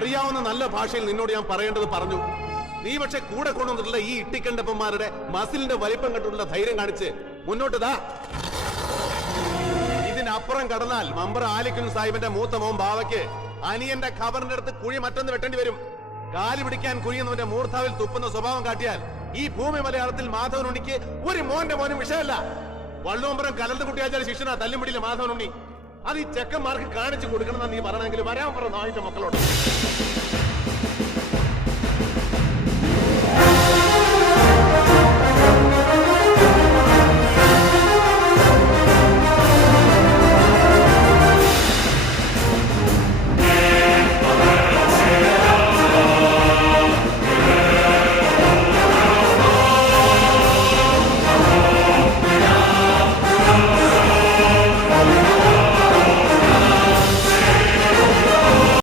അറിയാവുന്ന നല്ല ഭാഷയിൽ നിന്നോട് ഞാൻ പറയേണ്ടത് പറഞ്ഞു. നീ പക്ഷെ കൂടെ കൊണ്ടുവന്നിട്ടുള്ള ഈ ഇട്ടിക്കണ്ടപ്പന്മാരുടെ മസിലിന്റെ വലിപ്പം കണ്ടുള്ള ധൈര്യം കാണിച്ച് മുന്നോട്ട് താ. ഇതിനപ്പുറം കടന്നാൽ മമ്പർ ആലിക്കുൻ സാഹിബിന്റെ മൂത്ത മോൻ ബാവയ്ക്ക് അനിയന്റെ ഖബറിന്റെ അടുത്ത് കുഴി മറ്റൊന്ന് വെട്ടേണ്ടി വരും. കാലി പിടിക്കാൻ കുഴിയുന്നവന്റെ മൂർധാവിൽ തുപ്പുന്ന സ്വഭാവം കാട്ടിയാൽ ഈ ഭൂമി മലയാളത്തിൽ മാധവനുണ്ണിക്ക് ഒരു മോനും വിഷയമല്ല. വള്ളുവമ്പുറം കലർത്ത് കുട്ടിയാച്ചാൽ ശിക്ഷണ തല്ലുപിടിയിലെ മാധവനുണ്ണി. അത് ഈ ചെക്കന്മാർക്ക് കാണിച്ചു കൊടുക്കണമെന്ന് നീ പറയണമെങ്കിൽ വരാൻ പറഞ്ഞ നായിട്ട് മക്കളോട്.